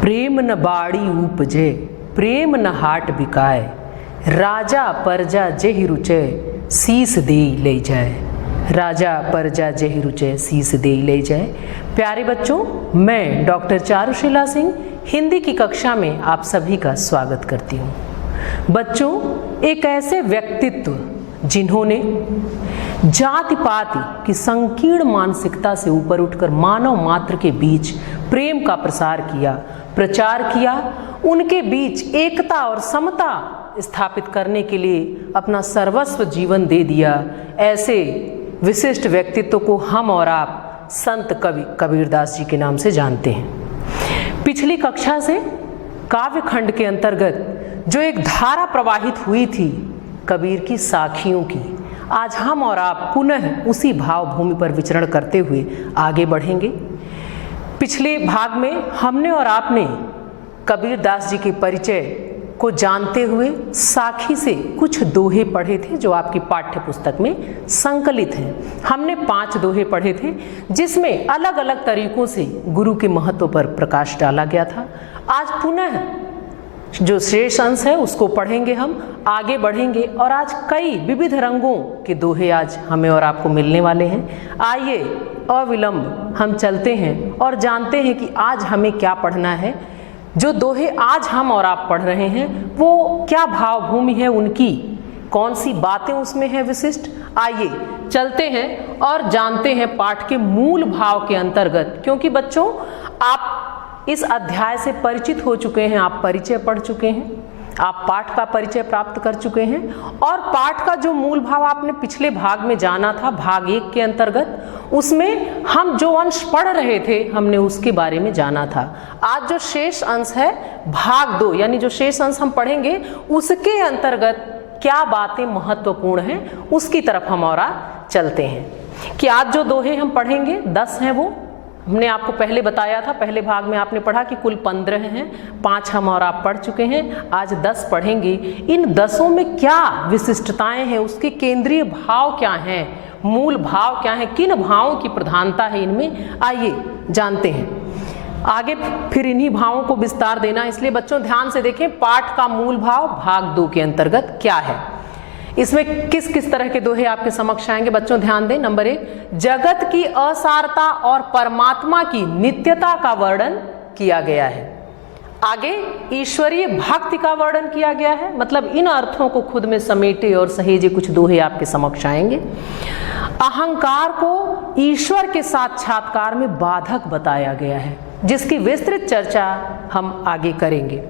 प्रेम न बाड़ी उपजे, प्रेम न हाट बिकाए, राजा परजा जेहि रुचे, शीस देई ले जाए। राजा परजा जेहि रुचे, शीस देई ले जाए। प्यारे बच्चों, मैं डॉक्टर चारुशीला सिंह हिंदी की कक्षा में आप सभी का स्वागत करती हूँ। बच्चों, एक ऐसे व्यक्तित्व जिन्होंने जाति पाति की संकीर्ण मानसिकता से ऊपर उठकर मानव मात्र के बीच प्रेम का प्रचार किया, उनके बीच एकता और समता स्थापित करने के लिए अपना सर्वस्व जीवन दे दिया, ऐसे विशिष्ट व्यक्तित्व को हम और आप संत कवि कबीरदास जी के नाम से जानते हैं। पिछली कक्षा से काव्य खंड के अंतर्गत जो एक धारा प्रवाहित हुई थी कबीर की साखियों की, आज हम और आप पुनः उसी भाव भूमि पर विचरण करते हुए आगे बढ़ेंगे। पिछले भाग में हमने और आपने कबीरदास जी के परिचय को जानते हुए साखी से कुछ दोहे पढ़े थे जो आपकी पाठ्य पुस्तक में संकलित हैं। हमने 5 दोहे पढ़े थे जिसमें अलग अलग तरीकों से गुरु के महत्व पर प्रकाश डाला गया था। आज पुनः जो शेष अंश है उसको पढ़ेंगे, हम आगे बढ़ेंगे और आज कई विविध रंगों के दोहे आज हमें और आपको मिलने वाले हैं। आइए अविलंब हम चलते हैं और जानते हैं कि आज हमें क्या पढ़ना है। जो दोहे आज हम और आप पढ़ रहे हैं वो क्या भाव भूमि है उनकी, कौन सी बातें उसमें है विशिष्ट। आइए चलते हैं और जानते हैं पाठ के मूल भाव के अंतर्गत, क्योंकि बच्चों आप इस अध्याय से परिचित हो चुके हैं, आप परिचय पढ़ चुके हैं, आप पाठ का परिचय प्राप्त कर चुके हैं और पाठ का जो मूल भाव आपने पिछले भाग में जाना था, भाग 1 के अंतर्गत, उसमें हम जो अंश पढ़ रहे थे हमने उसके बारे में जाना था। आज जो शेष अंश है भाग 2, यानी जो शेष अंश हम पढ़ेंगे उसके अंतर्गत क्या बातें महत्वपूर्ण हैं उसकी तरफ हम और आप चलते हैं। कि आज जो दोहे हम पढ़ेंगे 10 हैं, वो हमने आपको पहले बताया था, पहले भाग में आपने पढ़ा कि कुल 15 हैं, 5 हम और आप पढ़ चुके हैं, आज 10 पढ़ेंगे। इन 10 में क्या विशिष्टताएं हैं, उसके केंद्रीय भाव क्या हैं, मूल भाव क्या हैं, किन भावों की प्रधानता है इनमें, आइए जानते हैं। आगे फिर इन्हीं भावों को विस्तार देना, इसलिए बच्चों ध्यान से देखें पाठ का मूल भाव भाग 2 के अंतर्गत क्या है, इसमें किस किस तरह के दोहे आपके समक्ष आएंगे। बच्चों ध्यान दें। नंबर 1, जगत की असारता और परमात्मा की नित्यता का वर्णन किया गया है। आगे ईश्वरीय भक्ति का वर्णन किया गया है, मतलब इन अर्थों को खुद में समेटे और सहेजे कुछ दोहे आपके समक्ष आएंगे। अहंकार को ईश्वर के साक्षात्कार में बाधक बताया गया है, जिसकी विस्तृत चर्चा हम आगे करेंगे।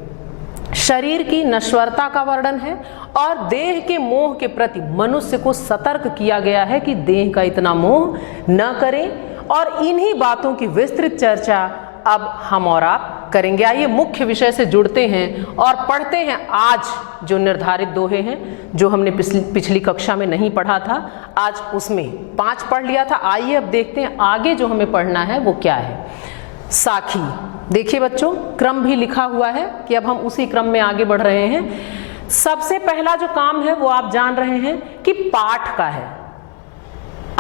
शरीर की नश्वरता का वर्णन है और देह के मोह के प्रति मनुष्य को सतर्क किया गया है कि देह का इतना मोह न करें, और इन्हीं बातों की विस्तृत चर्चा अब हम और आप करेंगे। आइए मुख्य विषय से जुड़ते हैं और पढ़ते हैं आज जो निर्धारित दोहे हैं, जो हमने पिछली कक्षा में नहीं पढ़ा था, आज उसमें 5 पढ़ लिया था। आइए अब देखते हैं आगे जो हमें पढ़ना है वो क्या है। साखी, देखिए बच्चों क्रम भी लिखा हुआ है कि अब हम उसी क्रम में आगे बढ़ रहे हैं। सबसे पहला जो काम है वो आप जान रहे हैं कि पाठ का है।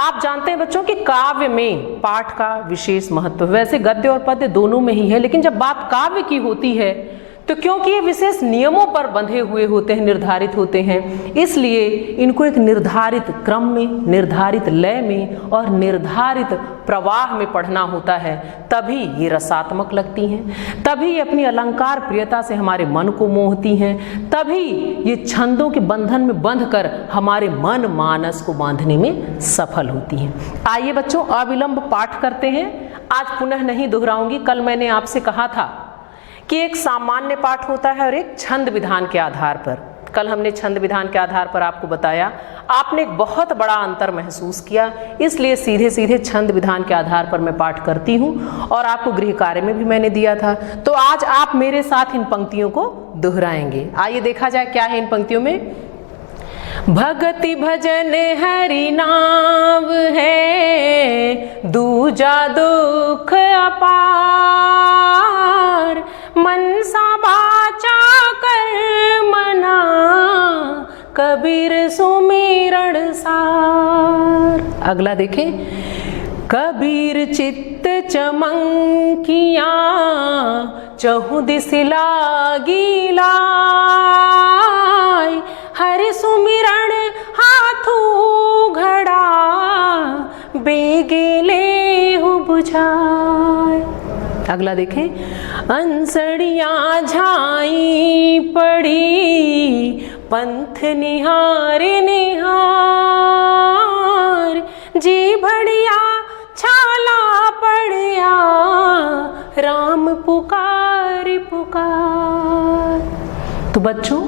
आप जानते हैं बच्चों कि काव्य में पाठ का विशेष महत्व, वैसे गद्य और पद्य दोनों में ही है, लेकिन जब बात काव्य की होती है तो क्योंकि ये विशेष नियमों पर बंधे हुए होते हैं, निर्धारित होते हैं, इसलिए इनको एक निर्धारित क्रम में, निर्धारित लय में और निर्धारित प्रवाह में पढ़ना होता है, तभी ये रसात्मक लगती हैं, तभी ये अपनी अलंकार प्रियता से हमारे मन को मोहती हैं, तभी ये छंदों के बंधन में बंधकर हमारे मन मानस को बांधने में सफल होती हैं। आइए बच्चों अविलंब पाठ करते हैं। आज पुनः नहीं दोहराऊंगी, कल मैंने आपसे कहा था कि एक सामान्य पाठ होता है और एक छंद विधान के आधार पर। कल हमने छंद विधान के आधार पर आपको बताया, आपने एक बहुत बड़ा अंतर महसूस किया, इसलिए सीधे सीधे छंद विधान के आधार पर मैं पाठ करती हूँ और आपको गृह कार्य में भी मैंने दिया था। तो आज आप मेरे साथ इन पंक्तियों को दोहराएंगे। आइए देखा जाए क्या है इन पंक्तियों में। भगति भजन हरि नाम है, दूजा दुख अपार, मनसा बाचा कर मना, कबीर सुमिरण सार। अगला देखें, कबीर चित्त चमंकिया, चहु दिस लागी लाई, हरि सुमिरन हाथू घड़ा, बेगे लेहु बुझाए। अगला देखें, अंसड़ियाँ झाई पड़ी, पंथ निहार निहार, जी भड़िया छाला पड़िया, राम पुकार पुकार। तो बच्चों,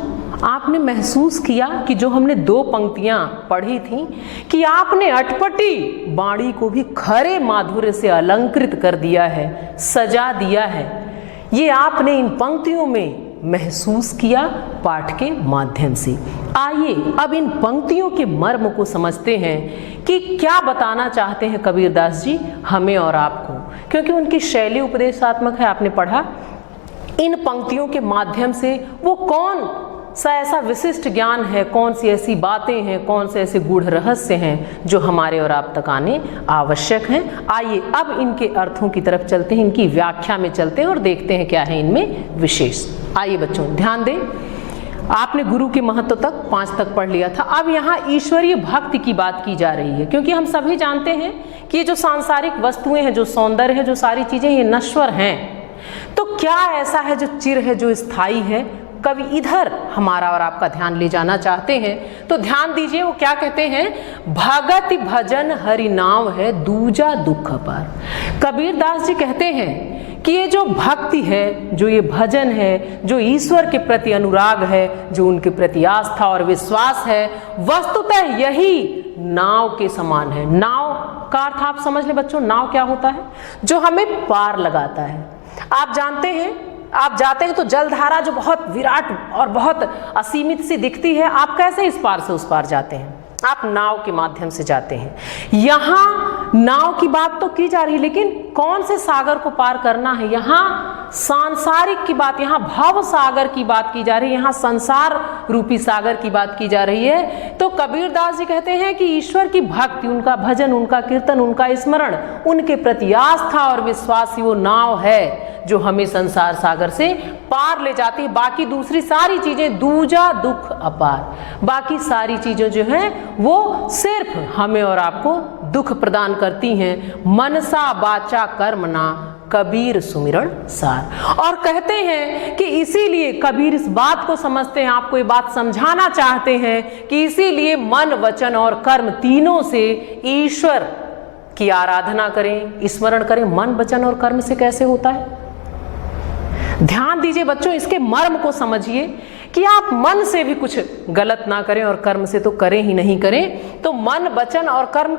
आपने महसूस किया कि जो हमने 2 पंक्तियां पढ़ी थी कि आपने अटपटी बाणी को भी खरे माधुर्य से अलंकृत कर दिया है, सजा दिया है। ये आपने इन पंक्तियों में महसूस किया पाठ के माध्यम से। आइए अब इन पंक्तियों के मर्म को समझते हैं कि क्या बताना चाहते हैं कबीरदास जी हमें और आपको, क्योंकि उनकी शैली उपदेशात्मक है। आपने पढ़ा इन पंक्तियों के माध्यम से वो कौन सा ऐसा विशिष्ट ज्ञान है, कौन सी ऐसी बातें हैं, कौन से ऐसे गूढ़ रहस्य हैं जो हमारे और आप तक आने आवश्यक हैं। आइए अब इनके अर्थों की तरफ चलते हैं, इनकी व्याख्या में चलते हैं और देखते हैं क्या है इनमें विशेष। आइए बच्चों ध्यान दें, आपने गुरु के महत्व तक 5 तक पढ़ लिया था। अब यहाँ ईश्वरीय भक्ति की बात की जा रही है, क्योंकि हम सभी जानते हैं कि ये जो सांसारिक वस्तुएं हैं, जो सौंदर्य है, जो सारी चीजें ये नश्वर हैं। तो क्या ऐसा है जो चिर है, जो स्थायी है? कवि इधर हमारा और आपका ध्यान ले जाना चाहते हैं। तो ध्यान दीजिए, वो क्या कहते हैं, भगति भजन हरि नाम है, दूजा दुख पर। कबीरदास जी कहते हैं कि ये जो भक्ति है, जो ये भजन है, जो ईश्वर के प्रति अनुराग है, जो उनके प्रति आस्था और विश्वास है, वस्तुतः यही नाव के समान है। नाव का अर्थ आप समझ ले बच्चों, नाव क्या होता है? जो हमें पार लगाता है। आप जानते हैं, आप जाते हैं तो जलधारा जो बहुत विराट और बहुत असीमित सी दिखती है, आप कैसे इस पार से उस पार जाते हैं? आप नाव के माध्यम से जाते हैं। यहाँ नाव की बात तो की जा रही है, लेकिन कौन से सागर को पार करना है? यहाँ सांसारिक की बात, यहाँ भव सागर की बात की जा रही है, यहाँ संसार रूपी सागर की बात की जा रही है। तो कबीरदास जी कहते हैं कि ईश्वर की भक्ति, उनका भजन, उनका कीर्तन, उनका स्मरण, उनके प्रति आस्था और विश्वास ही वो नाव है जो हमें संसार सागर से पार ले जाती है। बाकी दूसरी सारी चीजें दूजा दुख अपार, बाकी सारी चीजें जो हैं वो सिर्फ हमें और आपको दुख प्रदान करती हैं। मनसा वाचा कर्मणा कबीर सुमिरन सार। और कहते हैं कि इसीलिए कबीर इस बात को समझते हैं, आपको ये बात समझाना चाहते हैं कि इसीलिए मन वचन और कर्म तीनों से ईश्वर की आराधना करें, स्मरण करें। मन वचन और कर्म से कैसे होता है? ध्यान दीजिए बच्चों, इसके मर्म को समझिए कि आप मन से भी कुछ गलत ना करें और कर्म से तो करें ही नहीं करें। तो मन वचन और कर्म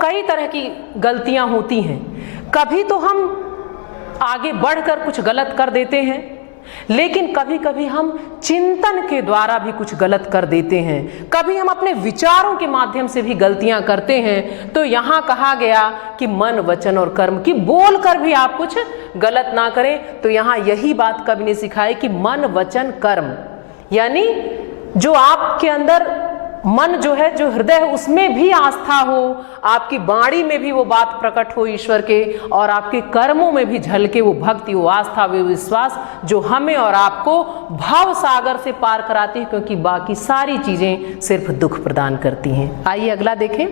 कई तरह की गलतियां होती हैं। कभी तो हम आगे बढ़कर कुछ गलत कर देते हैं, लेकिन कभी कभी हम चिंतन के द्वारा भी कुछ गलत कर देते हैं। कभी हम अपने विचारों के माध्यम से भी गलतियां करते हैं। तो यहाँ कहा गया कि मन वचन और कर्म की बोल कर भी आप कुछ गलत ना करें। तो यहाँ यही बात कवि ने सिखाई कि मन वचन कर्म, यानी जो आपके अंदर मन जो है, जो हृदय है, उसमें भी आस्था हो, आपकी वाणी में भी वो बात प्रकट हो ईश्वर के, और आपके कर्मों में भी झलके वो भक्ति, वो आस्था, वो विश्वास जो हमें और आपको भव सागर से पार कराती है, क्योंकि बाकी सारी चीजें सिर्फ दुख प्रदान करती हैं। आइए अगला देखें।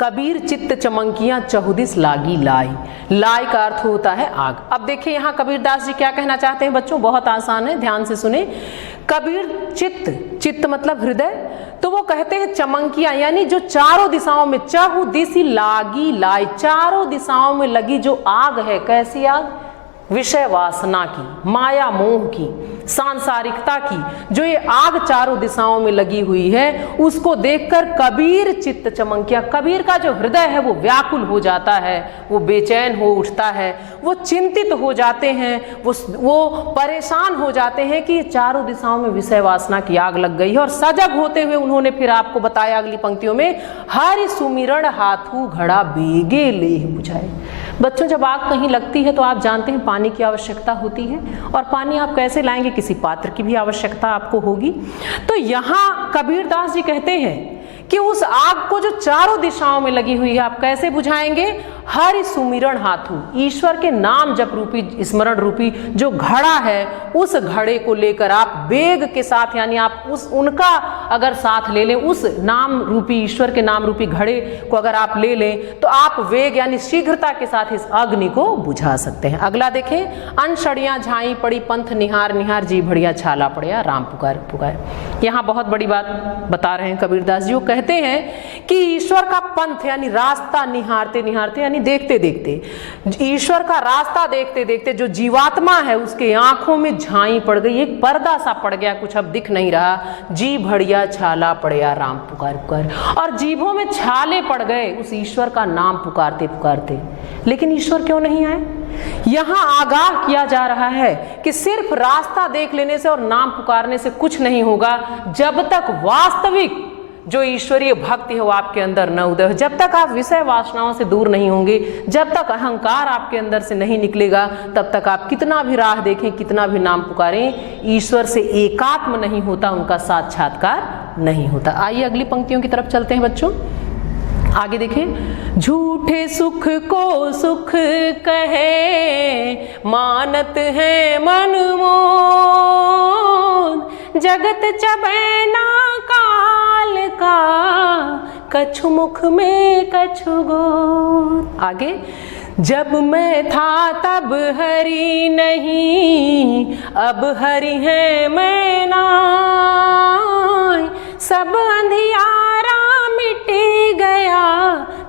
कबीर चित्त चमंकियां चहुदिस लागी लाई। लाई का अर्थ होता है आग। अब देखिए यहाँ कबीरदास जी क्या कहना चाहते हैं बच्चों, बहुत आसान है, ध्यान से सुने। कबीर चित्त, चित्त मतलब हृदय, तो वो कहते हैं चमंकियां, यानी जो चारों दिशाओं में, चहुदिस लागी लाई, चारों दिशाओं में लगी जो आग है। कैसी आग? विषय वासना की, माया मोह की, सांसारिकता की, जो ये आग चारों दिशाओं में लगी हुई है, उसको देखकर कबीर चित्त चमंकिया, कबीर का जो हृदय है वो व्याकुल हो जाता है, वो बेचैन हो उठता है, वो चिंतित हो जाते हैं, वो परेशान हो जाते हैं कि चारों दिशाओं में विषय वासना की आग लग गई है। और सजग होते हुए उन्होंने फिर आपको बताया अगली पंक्तियों में, हरि सुमिरण हाथू घड़ा बेगे ले बुझाए। बच्चों, जब आग कहीं लगती है तो आप जानते हैं पानी की आवश्यकता होती है, और पानी आप कैसे लाएंगे? किसी पात्र की भी आवश्यकता आपको होगी। तो यहाँ कबीरदास जी कहते हैं कि उस आग को जो चारों दिशाओं में लगी हुई है, आप कैसे बुझाएंगे? हरि सुमिरन हाथू, ईश्वर के नाम जप रूपी स्मरण रूपी जो घड़ा है, उस घड़े को लेकर आप वेग के साथ, यानी आप उनका अगर साथ ले लें, उस नाम रूपी ईश्वर के नाम रूपी घड़े को अगर आप ले लें तो आप वेग यानी शीघ्रता के साथ इस अग्नि को बुझा सकते हैं। अगला देखें, अनशड़ियां झाई पड़ी पंथ निहार निहार, जी भड़िया छाला पड़िया राम पुकार पुकार। यहाँ बहुत बड़ी बात बता रहे हैं कबीरदास जी। वो कहते हैं कि ईश्वर का पंथ यानी रास्ता निहारते निहारते, यानी देखते देखते, ईश्वर का रास्ता देखते देखते जो जीवात्मा है उसके आंखों में झाई पड़ गई, एक पर्दा सा पड़ गया, कुछ अब दिख नहीं रहा। जी भड़िया छाला पड़िया राम पुकार पुकार, और जीभों में छाले पड़ गए उस ईश्वर का नाम पुकारते पुकारते। लेकिन ईश्वर क्यों नहीं आए? यहां आगाह किया जा रहा है कि सिर्फ रास्ता देख लेने से और नाम पुकारने से कुछ नहीं होगा, जब तक वास्तविक जो ईश्वरीय भक्ति है वो आपके अंदर न उदय हो, जब तक आप विषय वासनाओं से दूर नहीं होंगे, जब तक अहंकार आपके अंदर से नहीं निकलेगा, तब तक आप कितना भी राह देखें, कितना भी नाम पुकारें, ईश्वर से एकात्म नहीं होता, उनका साक्षात्कार नहीं होता। आइए अगली पंक्तियों की तरफ चलते हैं बच्चों। आगे देखें, झूठे सुख को सुख कहे मानत है मनमोद, जगत चबैना काल का कछु मुख में कछु गोद। आगे, जब मैं था तब हरि नहीं, अब हरि है मैं नाय, सब अंधियारा मिट गया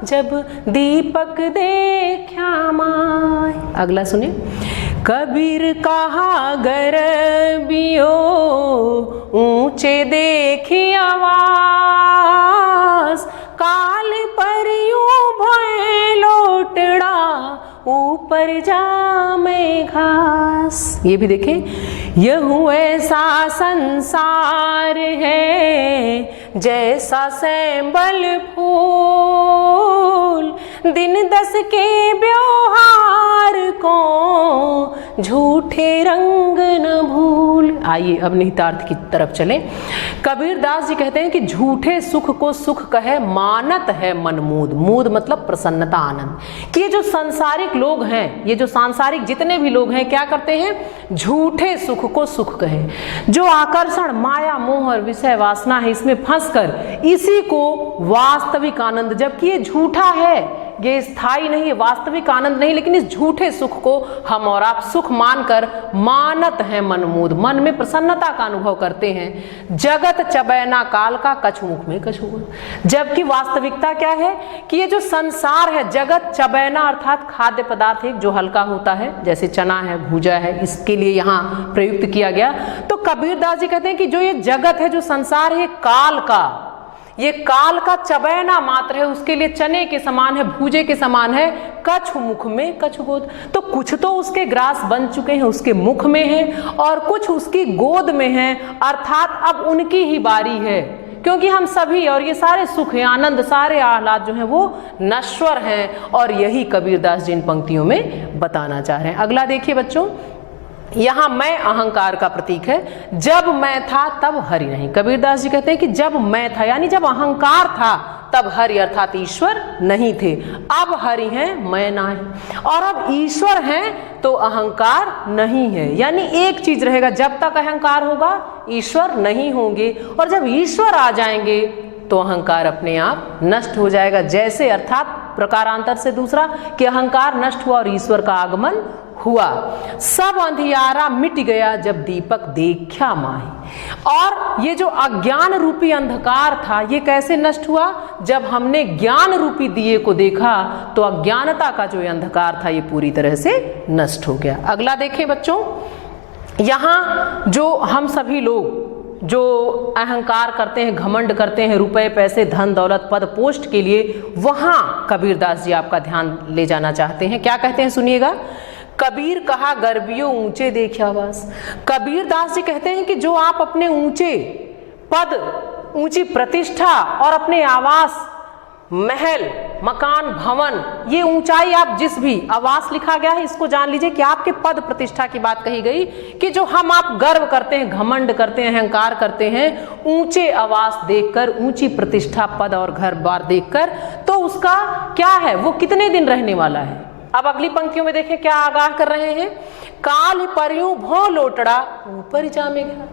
जब दीपक देखा माय। अगला सुने, कबीर कहा गरबियो ऊंचे देखी आवाज, काल पर यूं भय लोटड़ा ऊपर जामे घास। ये भी देखें, यह ऐसा संसार है जैसा सैंबल फूल, दिन दस के व्यवहार को झूठे रंग न भूल। आइए अब निहितार्थ की तरफ चलें। कबीरदास जी कहते हैं कि झूठे सुख को सुख कहे मानत है मनमूद, मूद मतलब प्रसन्नता आनंद, कि ये जो सांसारिक लोग हैं, ये जो सांसारिक जितने भी लोग हैं क्या करते हैं, झूठे सुख को सुख कहे। जो आकर्षण माया मोह और विषय वासना है इसमें फंसकर इसी को वास्तविक आनंद, जबकि ये झूठा है, ये स्थायी नहीं है, वास्तविक आनंद नहीं, लेकिन इस झूठे सुख को हम और आप सुख मानकर मानत है मनमूद, मन में प्रसन्नता का अनुभव करते हैं। जगत चबैना काल का कछु मुख में कछु गोद, जबकि वास्तविकता क्या है कि ये जो संसार है, जगत चबैना अर्थात खाद्य पदार्थ है जो हल्का होता है, जैसे चना है, भूजा है, इसके लिए यहाँ प्रयुक्त किया गया। तो कबीरदास जी कहते हैं कि जो ये जगत है, जो संसार है, काल का, ये काल का चबैना मात्र है, उसके लिए चने के समान है, भूजे के समान है, कछु मुख में कछु गोद। तो कुछ तो उसके ग्रास बन चुके हैं, उसके मुख में है, और कुछ उसकी गोद में है, अर्थात अब उनकी ही बारी है, क्योंकि हम सभी और ये सारे सुख आनंद सारे आह्लाद जो हैं वो नश्वर हैं, और यही कबीरदास जी इन पंक्तियों में बताना चाह रहे हैं। अगला देखिए बच्चों, यहाँ मैं अहंकार का प्रतीक है। जब मैं था तब हरि नहीं, कबीरदास जी कहते हैं कि जब मैं था यानी जब अहंकार था तब हरि अर्थात ईश्वर नहीं थे, अब हरि हैं मैं ना है, और अब ईश्वर हैं तो अहंकार नहीं है। यानी एक चीज रहेगा, जब तक अहंकार होगा ईश्वर नहीं होंगे, और जब ईश्वर आ जाएंगे तो अहंकार अपने आप नष्ट हो जाएगा। जैसे अर्थात प्रकारांतर से दूसरा कि अहंकार नष्ट हुआ और ईश्वर का आगमन हुआ। सब अंधियारा मिट गया जब दीपक देखा माही। और ये जो अज्ञान रूपी अंधकार था ये कैसे नष्ट हुआ? जब हमने ज्ञान रूपी दिए को देखा तो अज्ञानता का जो अंधकार था ये पूरी तरह से नष्ट हो गया। अगला देखें बच्चों, यहाँ जो हम सभी लोग जो अहंकार करते हैं, घमंड करते हैं रुपए पैसे धन दौलत पद पोस्ट के लिए, वहां कबीरदास जी आपका ध्यान ले जाना चाहते हैं। क्या कहते हैं सुनिएगा। कबीर कहा गर्बियों ऊंचे देखे आवास। कबीरदास जी कहते हैं कि जो आप अपने ऊंचे पद, ऊंची प्रतिष्ठा और अपने आवास महल, मकान, भवन, ये ऊंचाई आप जिस भी आवास लिखा गया है इसको जान लीजिए कि आपके पद प्रतिष्ठा की बात कही गई कि जो हम आप गर्व करते हैं, घमंड करते हैं, अहंकार करते हैं ऊंचे आवास देखकर, ऊंची प्रतिष्ठा, पद और घर बार देखकर, तो उसका क्या है, वो कितने दिन रहने वाला है। अब अगली पंक्तियों में देखें क्या आगाह कर रहे हैं, काल पर्यूं भौ लोटड़ा ऊपर जामेगा,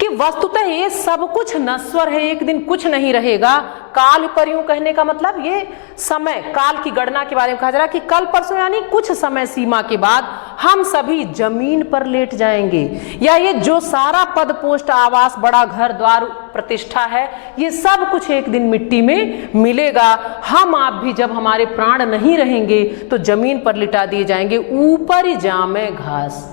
कि वस्तुतः ये सब कुछ नश्वर है, एक दिन कुछ नहीं रहेगा। काल पर्यूं कहने का मतलब ये समय काल की गणना के बारे में कहा जा रहा है कि कल परसों यानी कुछ समय सीमा के बाद हम सभी जमीन पर लेट जाएंगे, या ये जो सारा पद पोस्ट, आवास, बड़ा घर द्वार, प्रतिष्ठा है, ये सब कुछ एक दिन मिट्टी में मिलेगा। हम आप भी जब हमारे प्राण नहीं रहेंगे तो जमीन पर लिटा दिए जाएंगे, ऊपर जामे घास,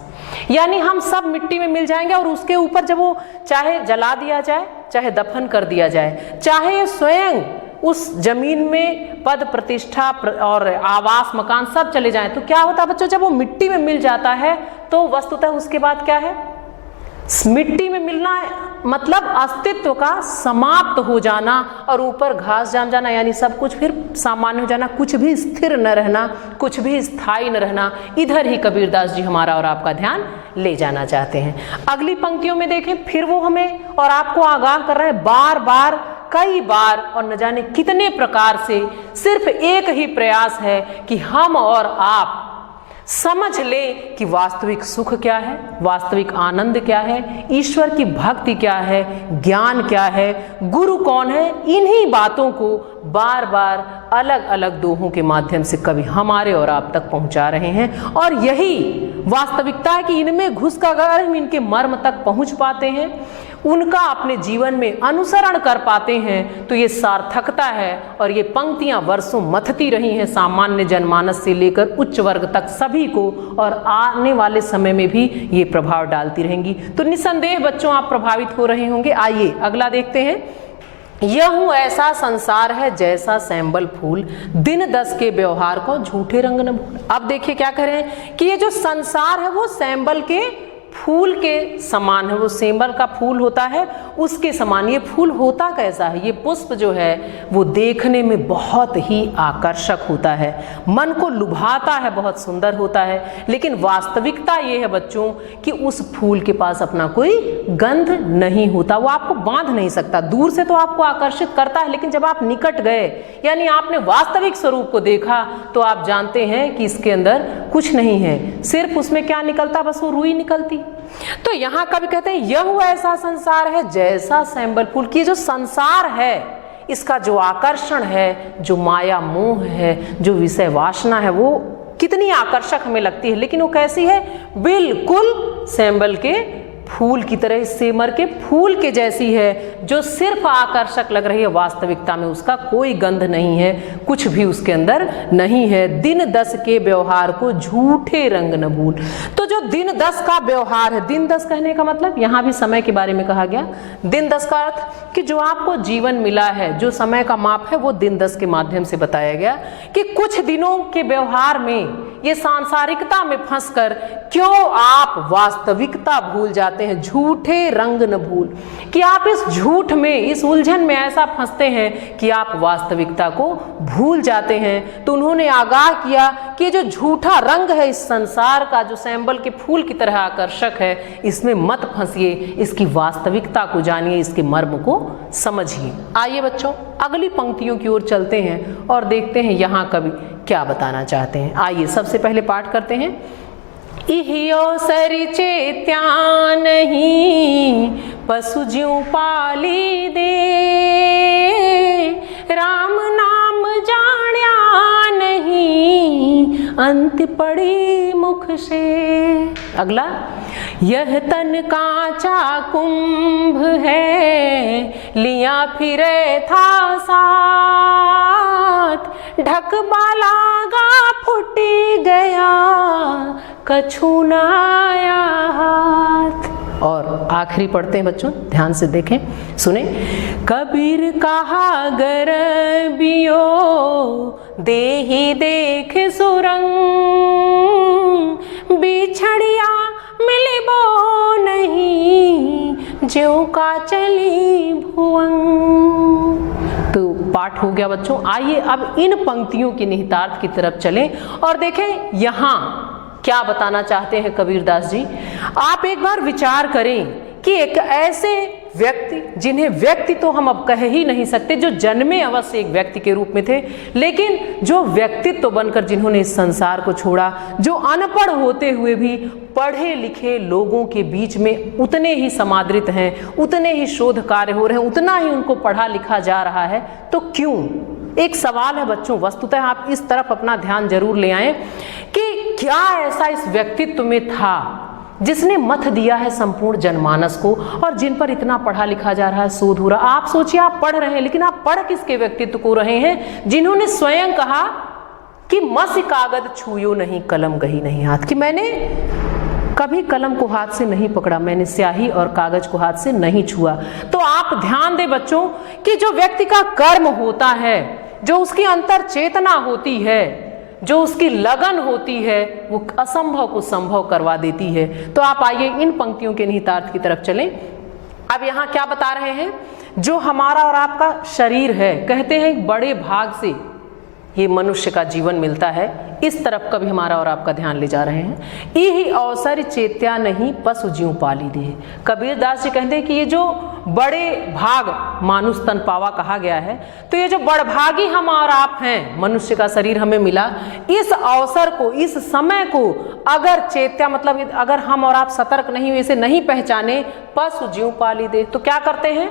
यानी हम सब मिट्टी में मिल जाएंगे और उसके ऊपर जब वो चाहे जला दिया जाए, चाहे दफन कर दिया जाए, चाहे स्वयं उस जमीन में पद प्रतिष्ठा और आवास मकान सब चले जाएं, तो क्या होता है बच्चों, जब वो मिट्टी में मिल जाता है तो वस्तुतः उसके बाद क्या है, मिट्टी में मिलना मतलब अस्तित्व का समाप्त हो जाना और ऊपर घास जाम जाना, यानी सब कुछ फिर सामान्य हो जाना, कुछ भी स्थिर न रहना, कुछ भी स्थायी न रहना। इधर ही कबीरदास जी हमारा और आपका ध्यान ले जाना चाहते हैं। अगली पंक्तियों में देखें फिर वो हमें और आपको आगाह कर रहे हैं, बार बार, कई बार और न जाने कितने प्रकार से सिर्फ एक ही प्रयास है कि हम और आप समझ ले कि वास्तविक सुख क्या है, वास्तविक आनंद क्या है, ईश्वर की भक्ति क्या है, ज्ञान क्या है, गुरु कौन है। इन्हीं बातों को बार बार अलग अलग दोहों के माध्यम से कवि हमारे और आप तक पहुंचा रहे हैं, और यही वास्तविकता है कि इनमें घुसकर अगर हम इनके मर्म तक पहुंच पाते हैं, उनका अपने जीवन में अनुसरण कर पाते हैं, तो ये सार्थकता है। और ये पंक्तियां वर्षों मथती रही हैं सामान्य जनमानस से लेकर उच्च वर्ग तक सभी को, और आने वाले समय में भी ये प्रभाव डालती रहेंगी। तो निसंदेह बच्चों आप प्रभावित हो रहे होंगे। आइए अगला देखते हैं, यह ऐसा संसार है जैसा सैंबल फूल, दिन दस के व्यवहार को झूठे रंग न भूल। अब देखिए क्या कह रहे हैं कि ये जो संसार है वो सैंबल के फूल के समान है, वो सैंबल का फूल होता है उसके समान। ये फूल होता कैसा है, ये पुष्प जो है वो देखने में बहुत ही आकर्षक होता है, मन को लुभाता है, बहुत सुंदर होता है, लेकिन वास्तविकता ये है बच्चों कि उस फूल के पास अपना कोई गंध नहीं होता, वो आपको बांध नहीं सकता। दूर से तो आपको आकर्षित करता है, लेकिन जब आप निकट गए यानी आपने वास्तविक स्वरूप को देखा तो आप जानते हैं कि इसके अंदर कुछ नहीं है, सिर्फ उसमें क्या निकलता, बस वो रुई निकलती। तो यहां कभी कहते हैं यह ऐसा संसार है जैसा सैंबल फूल, की जो संसार है इसका जो आकर्षण है, जो माया मोह है, जो विषय वासना है, वो कितनी आकर्षक हमें लगती है, लेकिन वो कैसी है, बिल्कुल सैंबल के फूल की तरह, सेमर के फूल के जैसी है, जो सिर्फ आकर्षक लग रही है, वास्तविकता में उसका कोई गंध नहीं है, कुछ भी उसके अंदर नहीं है। दिन दस के व्यवहार को झूठे रंग न भूल। तो जो दिन दस का व्यवहार है, दिन दस कहने का मतलब यहाँ भी समय के बारे में कहा गया। दिन दस का अर्थ कि जो आपको जीवन मिला है, जो समय का माप है, वो दिन दस के माध्यम से बताया गया कि कुछ दिनों के व्यवहार में, ये सांसारिकता में फंसकर क्यों आप वास्तविकता भूल जाते हैं। झूठे रंग न भूल, कि आप इस झूठ में, इस उलझन में ऐसा फंसते हैं कि आप वास्तविकता को भूल जाते हैं। तो उन्होंने आगाह किया कि जो झूठा रंग है इस संसार का, जो सैंबल के फूल की तरह आकर्षक है, इसमें मत फंसिए, इसकी वास्तविकता को जानिए, इसके मर्म को समझिए। आइए बच्चों अगली पंक्तियों की ओर चलते हैं और देखते हैं यहाँ कवि क्या बताना चाहते हैं। आइए सबसे पहले पाठ करते हैं। इहियो सरिचेत्या नहीं पशु ज्यों पाली दे, राम नाम जान्या नहीं अंत पड़ी मुख से। अगला, यह तन कांचा कुंभ है लिया फिरे था साथ, ढक बालागा फुटी गया कछु न आया हाथ। और आखिरी पढ़ते हैं बच्चों, ध्यान से देखें, सुने। कबीर कहा गरबियो देहि देख सुरंग, बिछड़िया मिलिबो नहीं ज्यों का चली भुवंग। तो पाठ हो गया बच्चों। आइए अब इन पंक्तियों के निहितार्थ की तरफ चलें और देखें यहाँ क्या बताना चाहते हैं कबीरदास जी। आप एक बार विचार करें कि एक ऐसे व्यक्ति जिन्हें व्यक्ति तो हम अब कह ही नहीं सकते, जो जन्मे अवश्य एक व्यक्ति के रूप में थे, लेकिन जो व्यक्तित्व बनकर जिन्होंने इस संसार को छोड़ा, जो अनपढ़ होते हुए भी पढ़े लिखे लोगों के बीच में उतने ही समादृत हैं, उतने ही शोध कार्य हो रहे हैं, उतना ही उनको पढ़ा लिखा जा रहा है, तो क्यों? एक सवाल है बच्चों, वस्तुतः आप इस तरफ अपना ध्यान जरूर ले आएं कि क्या ऐसा इस व्यक्तित्व में था जिसने मथ दिया है संपूर्ण जनमानस को, और जिन पर इतना पढ़ा लिखा जा रहा है, शोध हो रहा। आप सोचिए, आप पढ़ रहे हैं, लेकिन आप पढ़ किसके व्यक्तित्व को रहे हैं? जिन्होंने स्वयं कहा कि मस कागज छूयो नहीं, कलम गही नहीं हाथ, कि मैंने कभी कलम को हाथ से नहीं पकड़ा, मैंने स्याही और कागज को हाथ से नहीं छुआ। तो आप ध्यान दें बच्चों कि जो व्यक्ति का कर्म होता है, जो उसकी अंतर चेतना होती है, जो उसकी लगन होती है, वो असंभव को संभव करवा देती है। तो आप आइए इन पंक्तियों के निहितार्थ की तरफ चलें। अब यहाँ क्या बता रहे हैं? जो हमारा और आपका शरीर है, कहते हैं एक बड़े भाग से ये मनुष्य का जीवन मिलता है, इस तरफ कभी हमारा और आपका ध्यान ले जा रहे हैं। यही अवसर चेत्या नहीं पशु जीव पाली दे। कबीरदास जी कहते हैं कि ये जो बड़े भाग मानुष तन पावा कहा गया है, तो ये जो बड़भागी हम और आप हैं, मनुष्य का शरीर हमें मिला, इस अवसर को, इस समय को अगर चेत्या मतलब अगर हम और आप सतर्क नहीं हुए, इसे नहीं पहचाने, पशु जीव पाली दे, तो क्या करते हैं?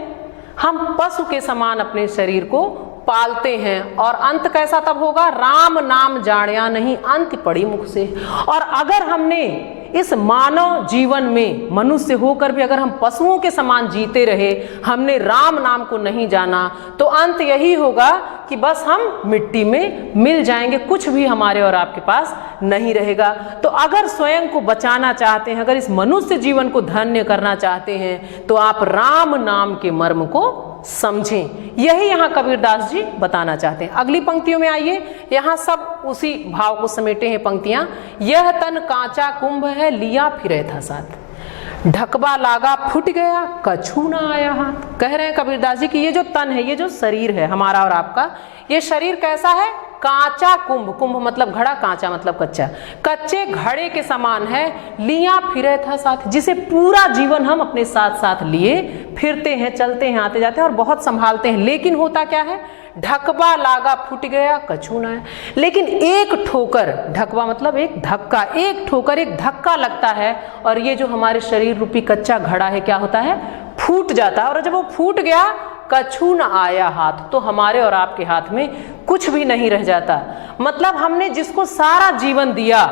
हम पशु के समान अपने शरीर को पालते हैं, और अंत कैसा तब होगा? राम नाम जानिया नहीं, अंत पड़ी मुख से। और अगर हमने इस मानव जीवन में मनुष्य होकर भी अगर हम पशुओं के समान जीते रहे, हमने राम नाम को नहीं जाना, तो अंत यही होगा कि बस हम मिट्टी में मिल जाएंगे, कुछ भी हमारे और आपके पास नहीं रहेगा। तो अगर स्वयं को बचाना चाहते हैं, अगर इस मनुष्य जीवन को धन्य करना चाहते हैं, तो आप राम नाम के मर्म को समझें। यही यहाँ कबीरदास जी बताना चाहते हैं। अगली पंक्तियों में आइए, यहाँ सब उसी भाव को समेटे हैं पंक्तियां। यह तन कांचा कुंभ है, लिया फिरे था साथ, ढकबा लागा फूट गया, कछू ना आया हाथ। कह रहे हैं कबीरदास जी कि ये जो तन है, ये जो शरीर है हमारा और आपका, ये शरीर कैसा है? कांचा कुंभ, कुंभ मतलब घड़ा, कांचा मतलब कच्चा, कच्चे घड़े के समान है। लिया फिरे था साथ, जिसे पूरा जीवन हम अपने साथ साथ लिए फिरते हैं, चलते हैं, आते जाते हैं और बहुत संभालते हैं, लेकिन होता क्या है? ढकबा लागा फूट गया, कछू ना है। लेकिन एक ठोकर, ढकबा मतलब एक धक्का, एक ठोकर, एक धक्का लगता है, और ये जो हमारे शरीर रूपी कच्चा घड़ा है, क्या होता है? फूट जाता है। और जब वो फूट गया, कछू न आया हाथ, तो हमारे और आपके हाथ में कुछ भी नहीं रह जाता। मतलब हमने जिसको सारा जीवन दिया,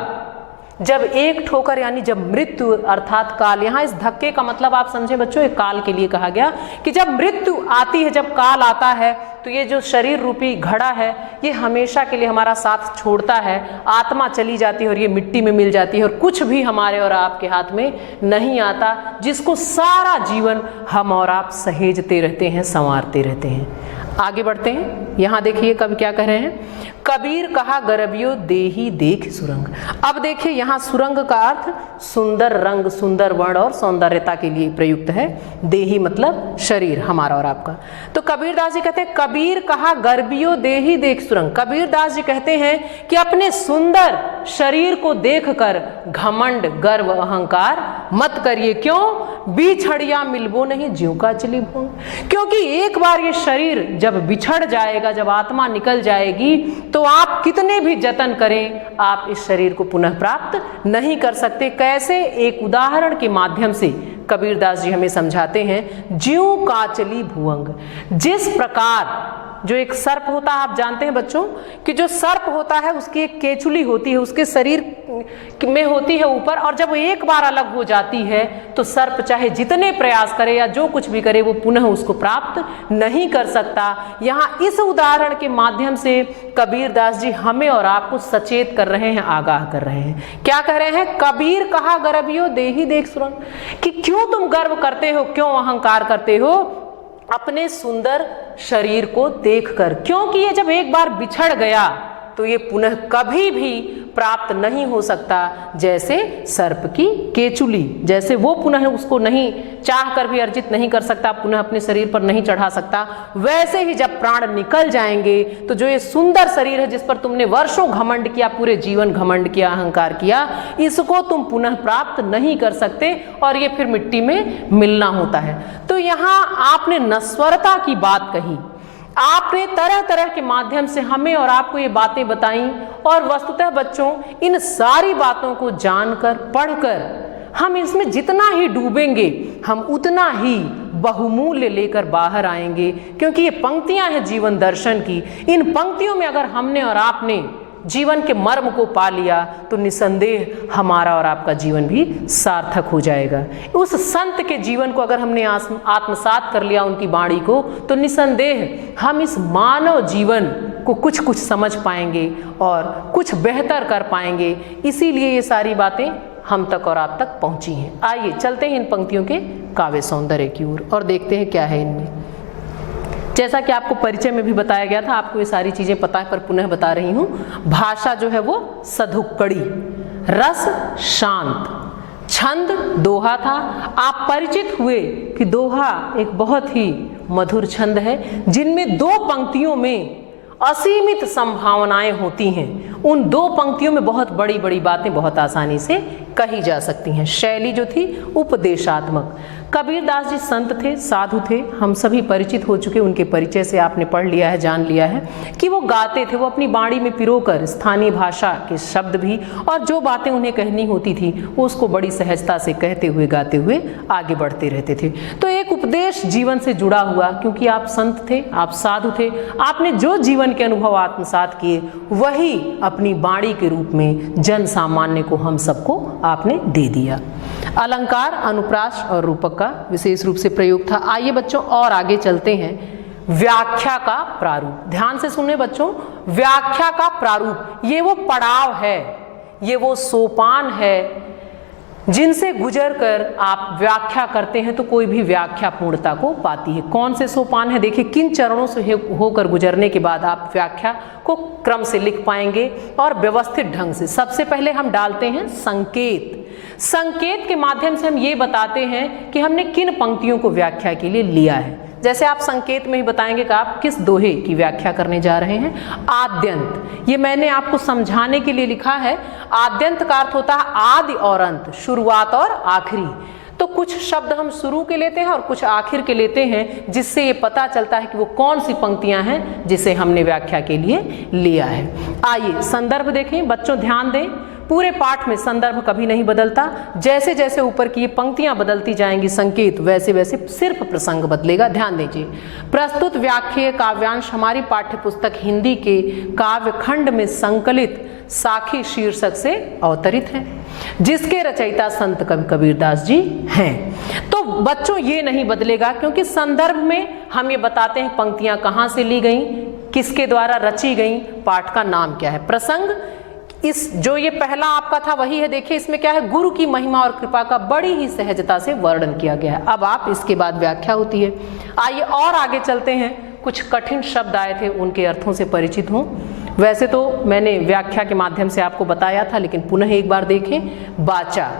जब एक ठोकर यानी जब मृत्यु अर्थात काल, यहाँ इस धक्के का मतलब आप समझे बच्चों, एक काल के लिए कहा गया कि जब मृत्यु आती है, जब काल आता है, तो ये जो शरीर रूपी घड़ा है, ये हमेशा के लिए हमारा साथ छोड़ता है, आत्मा चली जाती है और ये मिट्टी में मिल जाती है, और कुछ भी हमारे और आपके हाथ में नहीं आता, जिसको सारा जीवन हम और आप सहेजते रहते हैं, संवारते रहते हैं। आगे बढ़ते हैं, यहाँ देखिए कवि क्या कह रहे हैं। कबीर कहा गरबियो देही देख सुरंग। अब देखिए यहाँ सुरंग का अर्थ सुंदर रंग, सुंदर वर्ण और सौंदर्यता के लिए प्रयुक्त है। देही मतलब शरीर हमारा और आपका। तो कबीरदास जी कहते हैं कबीर कहा गरबियो देही देख सुरंग। कबीरदास जी कहते हैं कि अपने सुंदर शरीर को देखकर घमंड, गर्व, अहंकार मत करिए। क्यों? बिछड़िया मिलबो नहीं ज्यों का चली भूंग। क्योंकि एक बार ये शरीर जब बिछड़ जाएगा, जब आत्मा निकल जाएगी, तो आप कितने भी जतन करें, आप इस शरीर को पुनः प्राप्त नहीं कर सकते। कैसे? एक उदाहरण के माध्यम से कबीरदास जी हमें समझाते हैं। ज्यों काचली भुवंग, जिस प्रकार जो एक सर्प होता है, आप जानते हैं बच्चों कि जो सर्प होता है उसकी एक केचुली होती है, उसके शरीर में होती है ऊपर, और जब एक बार अलग हो जाती है तो सर्प चाहे जितने प्रयास करे या जो कुछ भी करे, वो पुनः उसको प्राप्त नहीं कर सकता। यहाँ इस उदाहरण के माध्यम से कबीरदास जी हमें और आपको सचेत कर रहे हैं, आगाह कर रहे हैं। क्या कह रहे हैं? कबीर कहा गरबियो देही देख सुरंग, कि क्यों तुम गर्व करते हो, क्यों अहंकार करते हो अपने सुंदर शरीर को देखकर। क्योंकि ये जब एक बार बिछड़ गया तो ये पुनः कभी भी प्राप्त नहीं हो सकता। जैसे सर्प की केचुली, जैसे वो पुनः उसको नहीं चाह कर भी अर्जित नहीं कर सकता, पुनः अपने शरीर पर नहीं चढ़ा सकता, वैसे ही जब प्राण निकल जाएंगे तो जो ये सुंदर शरीर है जिस पर तुमने वर्षों घमंड किया, पूरे जीवन घमंड किया, अहंकार किया, इसको तुम पुनः प्राप्त नहीं कर सकते और ये फिर मिट्टी में मिलना होता है। तो यहाँ आपने नश्वरता की बात कही, आपने तरह तरह के माध्यम से हमें और आपको ये बातें बताई, और वस्तुतः बच्चों इन सारी बातों को जानकर पढ़कर हम इसमें जितना ही डूबेंगे हम उतना ही बहुमूल्य लेकर बाहर आएंगे, क्योंकि ये पंक्तियां हैं जीवन दर्शन की। इन पंक्तियों में अगर हमने और आपने जीवन के मर्म को पा लिया तो निसंदेह हमारा और आपका जीवन भी सार्थक हो जाएगा। उस संत के जीवन को अगर हमने आत्मसात कर लिया, उनकी वाणी को, तो निसंदेह हम इस मानव जीवन को कुछ कुछ समझ पाएंगे और कुछ बेहतर कर पाएंगे। इसीलिए ये सारी बातें हम तक और आप तक पहुंची हैं। आइए चलते हैं इन पंक्तियों के काव्य सौंदर्य की ओर और देखते हैं क्या है इनमें। जैसा कि आपको परिचय में भी बताया गया था, आपको ये सारी चीजें पता है पर पुनः बता रही हूं। भाषा जो है वो सधुक्कड़ी, रस शांत, छंद दोहा था। आप परिचित हुए कि दोहा एक बहुत ही मधुर छंद है जिनमें दो पंक्तियों में असीमित संभावनाएं होती हैं। उन दो पंक्तियों में बहुत बड़ी बड़ी बातें बहुत आसानी से कही जा सकती हैं। शैली जो थी उपदेशात्मक। कबीरदास जी संत थे, साधु थे, हम सभी परिचित हो चुके, उनके परिचय से आपने पढ़ लिया है, जान लिया है कि वो गाते थे। वो अपनी वाणी में पिरोकर स्थानीय भाषा के शब्द भी और जो बातें उन्हें कहनी होती थी वो उसको बड़ी सहजता से कहते हुए गाते हुए आगे बढ़ते रहते थे। तो एक उपदेश जीवन से जुड़ा हुआ, क्योंकि आप संत थे, आप साधु थे, आपने जो जीवन के अनुभव आत्मसात किए वही अपनी वाणी के रूप में जन सामान्य को, हम सबको आपने दे दिया। अलंकार, अनुप्रास और रूपक का विशेष रूप से प्रयोग था। आइए बच्चों और आगे चलते हैं। व्याख्या का प्रारूप, ध्यान से सुने बच्चों, व्याख्या का प्रारूप ये वो पड़ाव है, ये वो सोपान है जिनसे गुजरकर आप व्याख्या करते हैं तो कोई भी व्याख्या पूर्णता को पाती है। कौन से सोपान है? देखिए, किन चरणों से होकर गुजरने के बाद आप व्याख्या को क्रम से लिख पाएंगे और व्यवस्थित ढंग से। सबसे पहले हम डालते हैं संकेत। संकेत के माध्यम से हम ये बताते हैं कि हमने किन पंक्तियों को व्याख्या के लिए लिया है। जैसे आप संकेत में ही बताएंगे कि आप किस दोहे की व्याख्या करने जा रहे हैं। आद्यंत, ये मैंने आपको समझाने के लिए लिखा है। आद्यंत का अर्थ होता है आदि और अंत, शुरुआत और आखिरी। तो कुछ शब्द हम शुरू के लेते हैं और कुछ आखिर के लेते हैं, जिससे ये पता चलता है कि वो कौन सी पंक्तियां हैं जिसे हमने व्याख्या के लिए लिया है। आइए संदर्भ देखें बच्चों, ध्यान दें। पूरे पाठ में संदर्भ कभी नहीं बदलता। जैसे जैसे ऊपर की ये पंक्तियां बदलती जाएंगी संकेत, वैसे वैसे सिर्फ प्रसंग बदलेगा। ध्यान दीजिए। प्रस्तुत व्याख्येय काव्यांश हमारी पाठ्य पुस्तक हिंदी के काव्य खंड में संकलित साखी शीर्षक से अवतरित है, जिसके रचयिता संत कवि कबीरदास जी हैं। तो बच्चों ये नहीं बदलेगा, क्योंकि संदर्भ में हम ये बताते हैं पंक्तियां कहाँ से ली गई, किसके द्वारा रची गई, पाठ का नाम क्या है। प्रसंग इस जो ये पहला आपका था वही है। देखिए इसमें क्या है, गुरु की महिमा और कृपा का बड़ी ही सहजता से वर्णन किया गया है। अब आप इसके बाद व्याख्या होती है। आइए और आगे चलते हैं। कुछ कठिन शब्द आए थे, उनके अर्थों से परिचित हों। वैसे तो मैंने व्याख्या के माध्यम से आपको बताया था, लेकिन पुनः एक बार देखें। बाचा,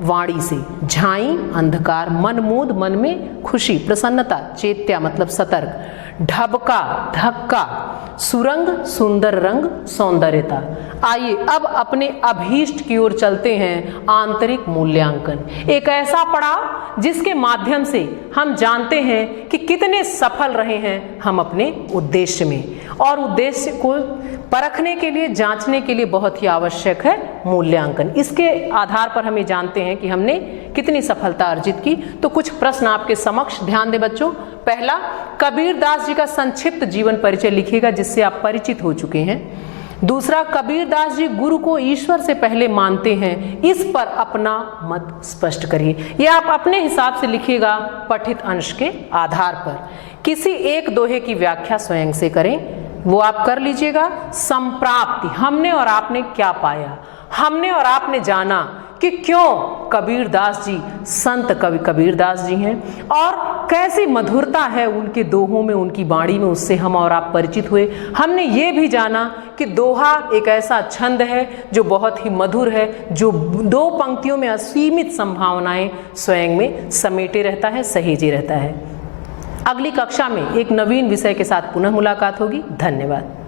वाणी से, झाई अंधकार, मनमोद मन में खुशी प्रसन्नता, चेत्या मतलब सतर्क, ढबका धक्का, सुरंग सुंदर रंग सौंदर्यता। आइए अब अपने अभीष्ट की ओर चलते हैं। आंतरिक मूल्यांकन, एक ऐसा पड़ाव जिसके माध्यम से हम जानते हैं कि कितने सफल रहे हैं हम अपने उद्देश्य में, और उद्देश्य को परखने के लिए, जांचने के लिए बहुत ही आवश्यक है मूल्यांकन। इसके आधार पर हम ये जानते हैं कि हमने कितनी सफलता अर्जित की। तो कुछ प्रश्न आपके समक्ष, ध्यान दें बच्चों। पहला, कबीरदास जी का संक्षिप्त जीवन परिचय लिखिएगा, जिससे आप परिचित हो चुके हैं। दूसरा, कबीरदास जी गुरु को ईश्वर से पहले मानते हैं, इस पर अपना मत स्पष्ट करिए। यह आप अपने हिसाब से लिखिएगा पठित अंश के आधार पर। किसी एक दोहे की व्याख्या स्वयं से करें, वो आप कर लीजिएगा। संप्राप्ति, हमने और आपने क्या पाया, हमने और आपने जाना कि क्यों कबीरदास जी संत कवि कबीरदास जी हैं, और कैसी मधुरता है उनके दोहों में, उनकी वाणी में, उससे हम और आप परिचित हुए। हमने ये भी जाना कि दोहा एक ऐसा छंद है जो बहुत ही मधुर है, जो दो पंक्तियों में असीमित संभावनाएं स्वयं में समेटे रहता है, सहेजे रहता है। अगली कक्षा में एक नवीन विषय के साथ पुनः मुलाकात होगी। धन्यवाद।